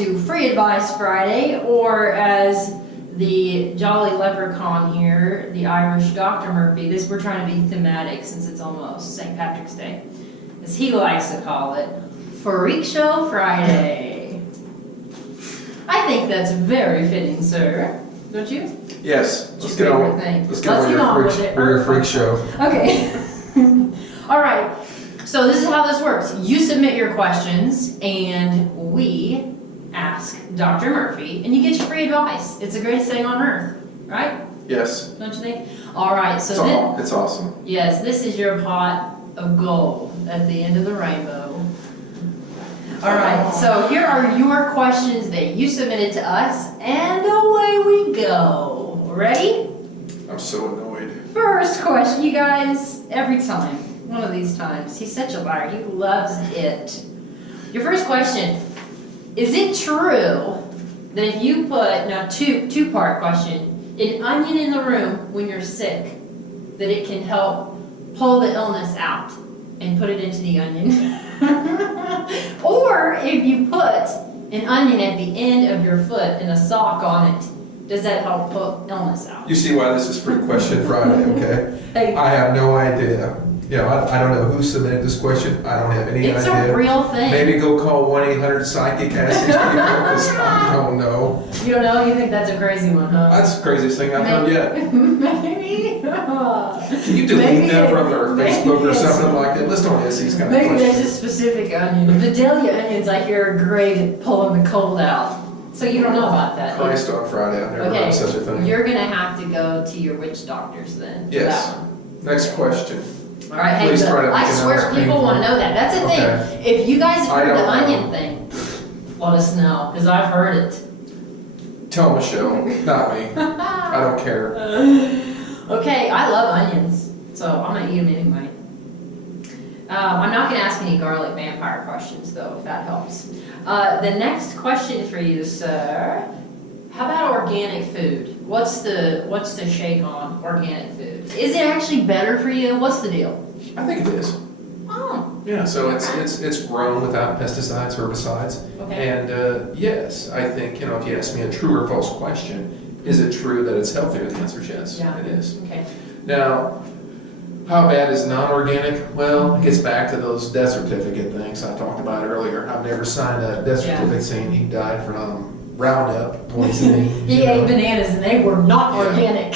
to Free Advice Friday, or as the Jolly Leprechaun here, the Irish Dr. Murphy, we're trying to be thematic since it's almost St. Patrick's Day, as he likes to call it, Freak Show Friday. I think that's very fitting, sir. Don't you? Yes. Let's get on with your freak show. Okay. All right. So this is how this works. You submit your questions, and we ask Dr. Murphy, and you get your free advice. It's the greatest thing on earth, right? Yes. Don't you think? All right. So it's awesome. Yes, this is your pot of gold at the end of the rainbow. All right. So here are your questions that you submitted to us, and away we go. Ready? I'm so annoyed. First question, you guys. Every time. One of these times. He's such a liar. He loves it. Your first question. Is it true that if you put, now two-part question, an onion in the room when you're sick, that it can help pull the illness out and put it into the onion? Or if you put an onion at the end of your foot and a sock on it, does that help put illness out? You see why this is Free Question Friday, okay? Hey. I have no idea. You know, I don't know who submitted this question. I don't have any idea. It's a real thing. Maybe go call 1-800-PSYCHIC, ask these people, because I don't know. You don't know? You think that's a crazy one, huh? That's the craziest thing I've heard yet. Maybe. Can you delete that from their Facebook or something like that? Let's don't ask these kind of Maybe questions. there's a specific onion. Vidalia onions, I hear, are great at pulling the cold out. So you don't know about that. Christ on Friday, I've never heard such a thing. You're going to have to go to your witch doctors then. Yes. Next question. All right, hey, I swear people want to know that. That's the thing. If you guys have heard the onion thing, let us know, because I've heard it. Tell Michelle, not me. I don't care. Okay, I love onions, so I'm going to eat them anyway. I'm not going to ask any garlic vampire questions, though, if that helps. The next question for you, sir. How about organic food? What's the shake on organic food? Is it actually better for you? What's the deal? I think it is. Oh. Yeah, so it's grown without pesticides, herbicides. Okay. And yes, I think, if you ask me a true or false question, is it true that it's healthier? The answer is yes, Yeah. it is. Okay. Now, how bad is non-organic? Well, it gets back to those death certificate things I talked about earlier. I've never signed a death certificate saying he died from Roundup poisoning. He ate bananas and they were not organic.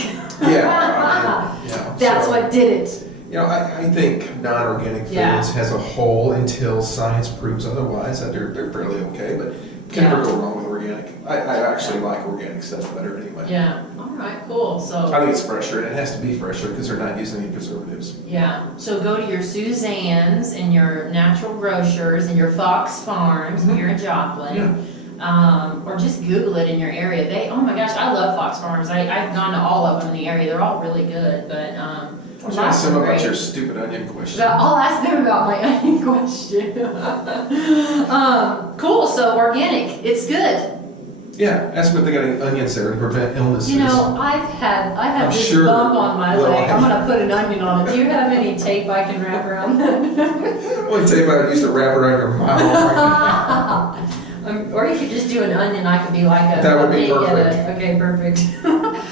That's what did it. I think non-organic foods as a whole, until science proves otherwise, that they're fairly okay, but can never go wrong with organic. I actually like organic stuff better anyway. Yeah. All right. Cool. So I think it's fresher, and it has to be fresher because they're not using any preservatives. Yeah. So go to your Suzanne's and your Natural Grocers and your Fox Farms here in Joplin. Yeah. Or just Google it in your area. Oh my gosh, I love Fox Farms. I've gone to all of them in the area. They're all really good, but Why don't you ask them about your stupid onion question? I'll ask them about my onion question. Cool. So organic, it's good. Yeah, ask them if they got any onions there to prevent illnesses. You know, I have this bump on my leg. I'm gonna put an onion on it. Do you have any tape I can wrap around that? Only tape I used to wrap around your mouth right now. Or you could just do an onion. I could be like a. That would be perfect. Okay, perfect.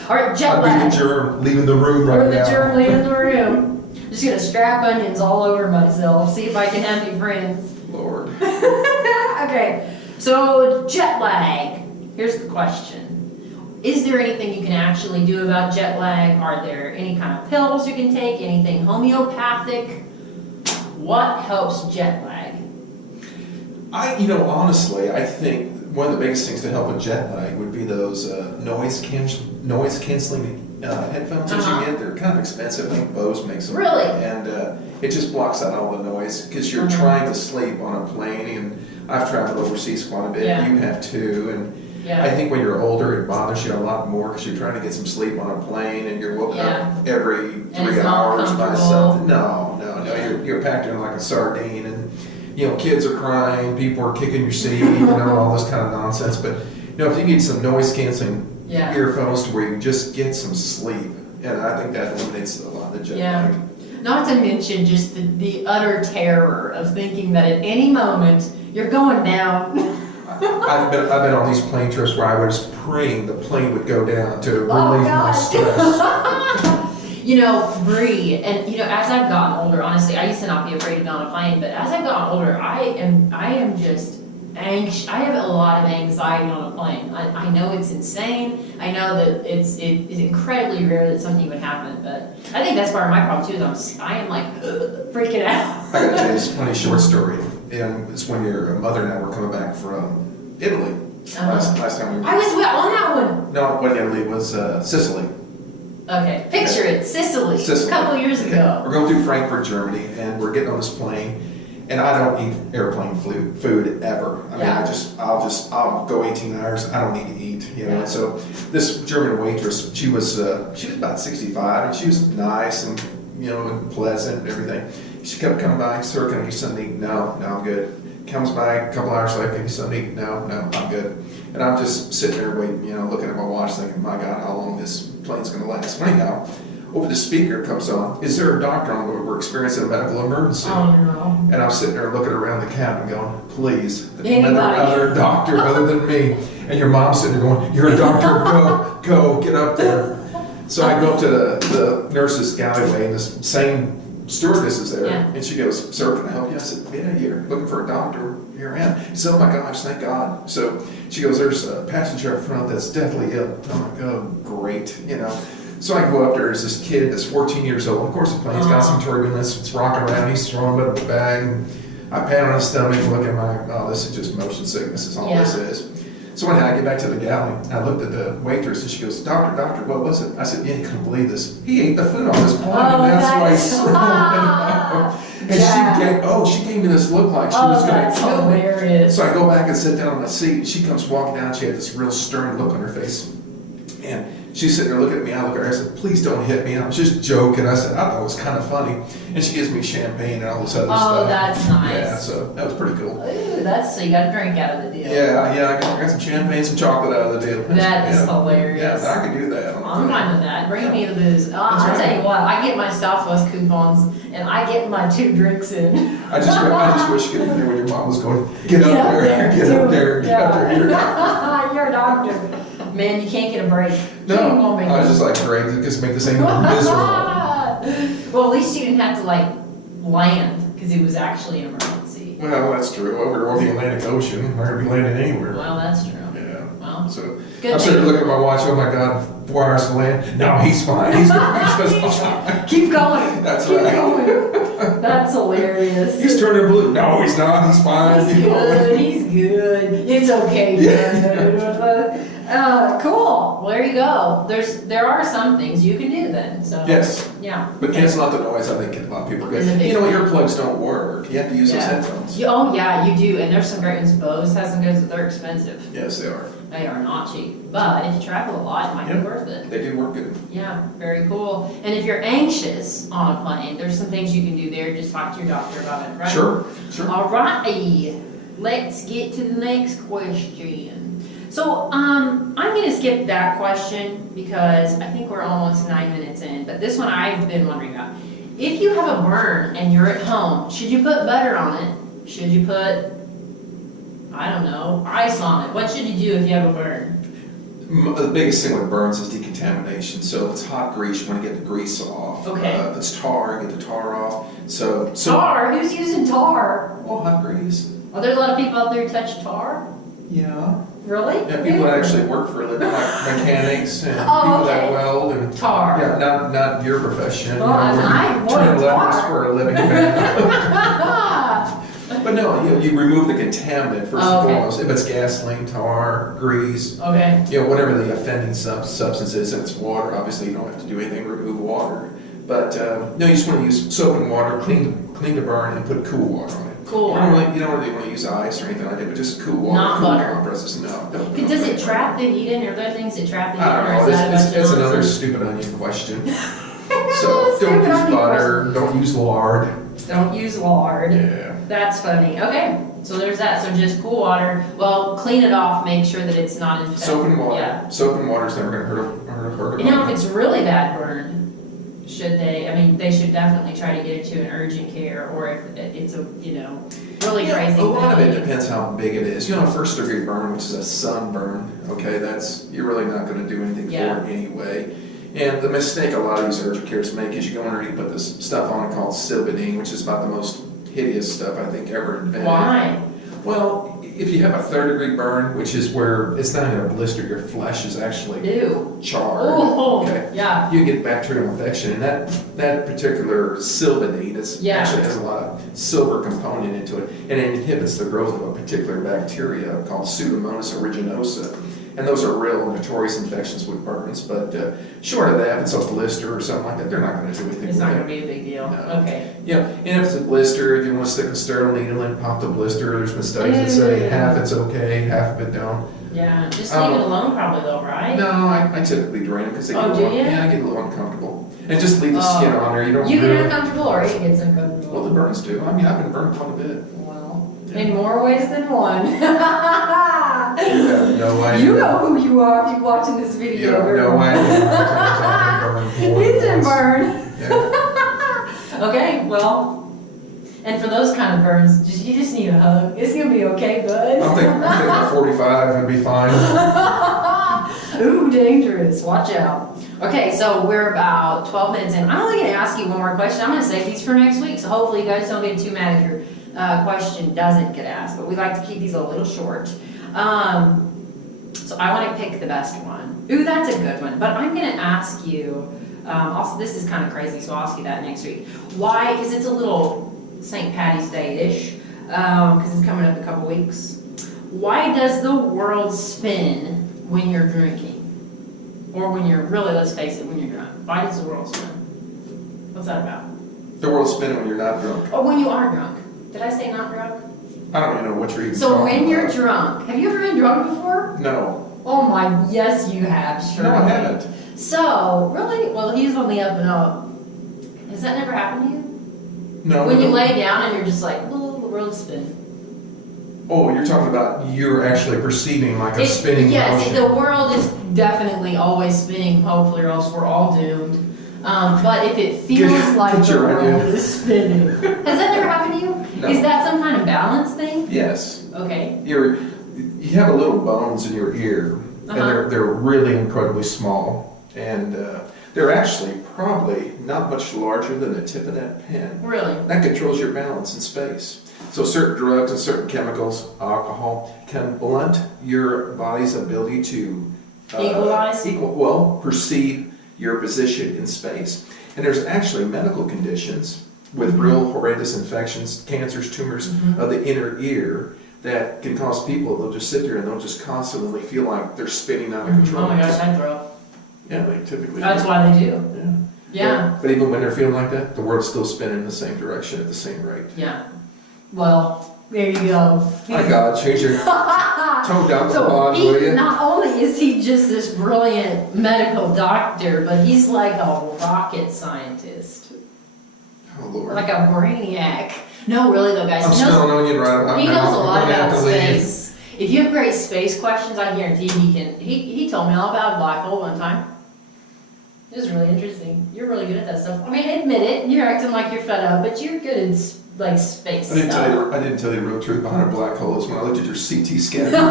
All right, JetLag. I'd be the germ leaving the room right now. Or the germ leaving the room. Just gonna strap onions all over myself. See if I can have any friends. Lord. Okay, so JetLag. Here's the question. Is there anything you can actually do about jet lag? Are there any kind of pills you can take? Anything homeopathic? What helps jet lag? Honestly, I think one of the biggest things to help with jet lag would be those noise canceling headphones that you get. They're kind of expensive. I think Bose makes them. Really? And it just blocks out all the noise because you're trying to sleep on a plane. And I've traveled overseas quite a bit. Yeah. You have too. And I think when you're older, it bothers you a lot more because you're trying to get some sleep on a plane and you're woken up every 3 hours by something. No, you're packed in like a sardine, and kids are crying, people are kicking your seat, all this kind of nonsense. But if you get some noise canceling earphones to where you can just get some sleep, and I think that eliminates a lot of the jet lag. Not to mention just the utter terror of thinking that at any moment you're going down. I've been on these plane trips where I was praying the plane would go down to relieve my stress. You know, Bree, and you know, as I've gotten older, honestly, I used to not be afraid to go on a plane, but as I've gotten older, I am just anxious. I have a lot of anxiety on a plane. I know it's insane. I know that it is incredibly rare that something would happen, but I think that's part of my problem too. Is I am like freaking out. I gotta tell you this funny short story, and it's when your mother and I were coming back from Italy. Last time we were. I was on that one. No, it wasn't Italy. It was Sicily. Okay, picture it, Sicily. A couple years ago. We're going through Frankfurt, Germany, and we're getting on this plane, and I don't eat airplane food ever. I mean, I'll go 18 hours. I don't need to eat, you know. Yeah. So this German waitress, she was about 65, and she was nice and, you know, and pleasant and everything. She kept coming by, sir, can I get you something to eat? No, I'm good. Comes by a couple hours later, can I get you something to eat? No, I'm good. And I'm just sitting there waiting, you know, looking at my watch, thinking, my God, how long this plane's going to last. Anyhow, over the speaker comes on, is there a doctor on board? We're experiencing a medical emergency. Oh, no. And I'm sitting there looking around the cabin going, please, Anybody. another doctor other than me. And your mom's sitting there going, you're a doctor, go, get up there. So I go up to the nurse's gallery, and this same stewardess is there, and she goes, sir, can I help you? I said, yeah, you're looking for a doctor. Here I am. She said, oh my gosh, thank God. So she goes, there's a passenger up front that's deathly ill. I'm like, oh, great, you know. So I go up there, there's this kid that's 14 years old. Of course, the plane's got some turbulence. It's rocking around. He's throwing a bit of a bag. And I pat on his stomach and look at this is just motion sickness is all this is. So anyhow, I get back to the galley. I looked at the waitress and she goes, doctor, what was it? I said, yeah, you couldn't believe this. He ate the food on this plane, and that's why he's throwing it out. And she gave me this look like she was going to kill me. So I go back and sit down on my seat, and she comes walking down. She had this real stern look on her face. And she's sitting there looking at me. I look at her. I said, please don't hit me. I was just joking. I said, I thought it was kind of funny. And she gives me champagne and all this other stuff. Oh, that's nice. Yeah, so that was pretty cool. Ooh, so you got a drink out of the deal. Yeah, I got some champagne, some chocolate out of the deal. That is hilarious. Yeah, I could do that. I'm fine with that. Bring me the booze. I'll tell you what, I get my Southwest coupons and I get my 2 drinks in. I just wish you could have been there when your mom was going, get up there. You're a doctor. Man, you can't get a break. No, I was just like, great, just make this thing miserable. Well, at least you didn't have to like land because it was actually an emergency. Well, that's true. Over the Atlantic Ocean, I'm not going to be landing anywhere. Well, that's true. Yeah. Well, so I'm sitting there looking at my watch. Oh my God, 4 hours to land. No, he's fine. He's just fine. Keep going. That's Keep right. Going. That's hilarious. He's turning blue. No, he's not. He's fine. He's good. He's good. It's okay. Yeah. Cool. Well, there you go. There are some things you can do then. So yes. Yeah. But cancel out the noise. I think a lot of people are good. You know, earplugs don't work. You have to use those headphones. Oh yeah, you do. And there's some great ones. Bose has some good, but they're expensive. Yes, they are. They are not cheap. But if you travel a lot, it might be worth it. They do work good. Yeah, very cool. And if you're anxious on a plane, there's some things you can do there. Just talk to your doctor about it, right? Sure. All right. Let's get to the next question. So, I'm going to skip that question because I think we're almost 9 minutes in. But this one I've been wondering about. If you have a burn and you're at home, should you put butter on it? Should you put, I don't know, ice on it? What should you do if you have a burn? The biggest thing with burns is decontamination. So if it's hot grease, you want to get the grease off. Okay. If it's tar, get the tar off. So tar? Who's using tar? Well, hot grease. Are there a lot of people out there who touch tar? Yeah. Really? Yeah, people that actually work for a living, like mechanics and people that weld and tar. Yeah, not your profession. Well, I turn levers for a living. But no, you remove the contaminant first and foremost. If it's gasoline, tar, grease, whatever the offending substance is, if it's water, obviously you don't have to do anything to remove water. But no, you just want to use soap and water, clean the burn, and put cool water on it. Cool. You don't really want to use ice or anything like that, but just cool water. Not cool butter. Compresses. No. Does it trap the heat in? Are there things that trap the heat in? I don't know. It's another stupid onion question. So don't use butter. Don't use lard. Don't use lard. Yeah. That's funny. Okay. So there's that. So just cool water. Well, clean it off. Make sure that it's not infected. Soap and water. Yeah. Soap and water is never going to hurt You know, if it's really bad burn, should they, I mean, they should definitely try to get it to an urgent care, or if it's a, really crazy. A lot of it depends how big it is. A first degree burn, which is a sunburn, okay, you're really not gonna do anything for it anyway. And the mistake a lot of these urgent cares make is you go in there and you put this stuff on it called Silbadine, which is about the most hideous stuff I think ever invented. Why? Well, if you have a third degree burn, which is where it's not even a blister, your flesh is actually charred. Oh, okay. Yeah. You get bacterial infection, and that particular Silbadine actually has a lot of silver component into it, and it inhibits the growth of a particular bacteria called Pseudomonas aeruginosa. And those are real notorious infections with burns, but short of that, if it's a blister or something like that, they're not going to do anything with it. It's not going to be a big deal. No. Okay. And if it's a blister, if you want to stick a sterile needle in, pop the blister, there's been studies that say half it's okay, half of it don't. Yeah, just leave it alone probably though, right? No, I typically drain them because they get a little uncomfortable. And just leave the skin on there. You get uncomfortable or it gets uncomfortable? Well, the burns do. I mean, I've been burned quite a bit. Well, in more ways than one. You have no idea. You know who you are if you're watching this video. You have no idea. He's been burned. Yeah. Okay, well, and for those kind of burns, you just need a hug. It's gonna be okay, bud. I think at 45 would be fine. Ooh, dangerous. Watch out. Okay, so we're about 12 minutes in. I'm only gonna ask you one more question. I'm gonna save these for next week, so hopefully you guys don't get too mad if your question doesn't get asked, but we like to keep these a little short. So I want to pick the best one. Ooh, that's a good one. But I'm going to ask you, also this is kind of crazy, so I'll ask you that next week. Why, because it's a little St. Patty's Day-ish, because it's coming up in a couple weeks. Why does the world spin when you're drinking? Or when you're, really, let's face it, when you're drunk. Why does the world spin? What's that about? The world's spinning when you're not drunk. Or when you are drunk. Did I say not drunk? I don't even know what you're even So talking when you're about. drunk, have you ever been drunk before? No. Oh my, yes you have, sure. No, I haven't. So, really? Well, he's on the up and up. Has that never happened to you? No. When you lay down and you're just like, oh, the world's spinning. Oh, you're talking about you're actually perceiving like a spinning motion. Yes, the world is definitely always spinning, hopefully, or else we're all doomed. But if it feels like the world is spinning. Has that never happened to you? No. Is that some kind of balance thing? Yes. Okay. You have a little bones in your ear, and they're really incredibly small, and they're actually probably not much larger than the tip of that pen. Really? That controls your balance in space. So certain drugs and certain chemicals, alcohol, can blunt your body's ability to perceive your position in space. And there's actually medical conditions with real horrendous infections, cancers, tumors of the inner ear that can cause people, they'll just sit there and they'll just constantly feel like they're spinning out of control. Oh my gosh, I'd throw up. Yeah, they typically That's why they do. Yeah. Yeah. But even when they're feeling like that, the world's still spinning in the same direction at the same rate. Yeah. Well, there you go. My God, change your tone down the bottom, will you? Not only is he just this brilliant medical doctor, but he's like a rocket scientist. Oh, Lord. Like a brainiac. No, really though, guys. I'm smelling onion right now. He knows a lot about space. If you have great space questions, I guarantee he can. He told me all about a black hole one time. It was really interesting. You're really good at that stuff. I mean, admit it. You're acting like you're fed up, but you're good at like space I didn't tell you the real truth behind a black hole is when I looked at your CT scan of your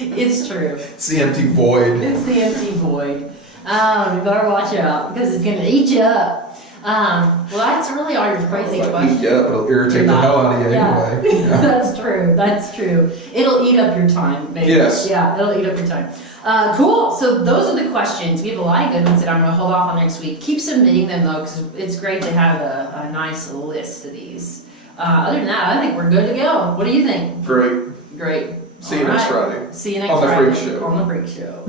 brain. It's true. It's the empty void. It's the empty void. You better watch out because it's going to eat you up. Well, that's really all your crazy questions. Eat you up, it'll irritate the hell out of you anyway. Yeah. That's true. That's true. It'll eat up your time, baby. Yes. Yeah, it'll eat up your time. Cool. So those are the questions. We have a lot of good ones that I'm going to hold off on next week. Keep submitting them though, because it's great to have a nice list of these. Other than that, I think we're good to go. What do you think? Great. Great. See you next Friday. See you next Friday. On the Freak Show. On the Freak Show.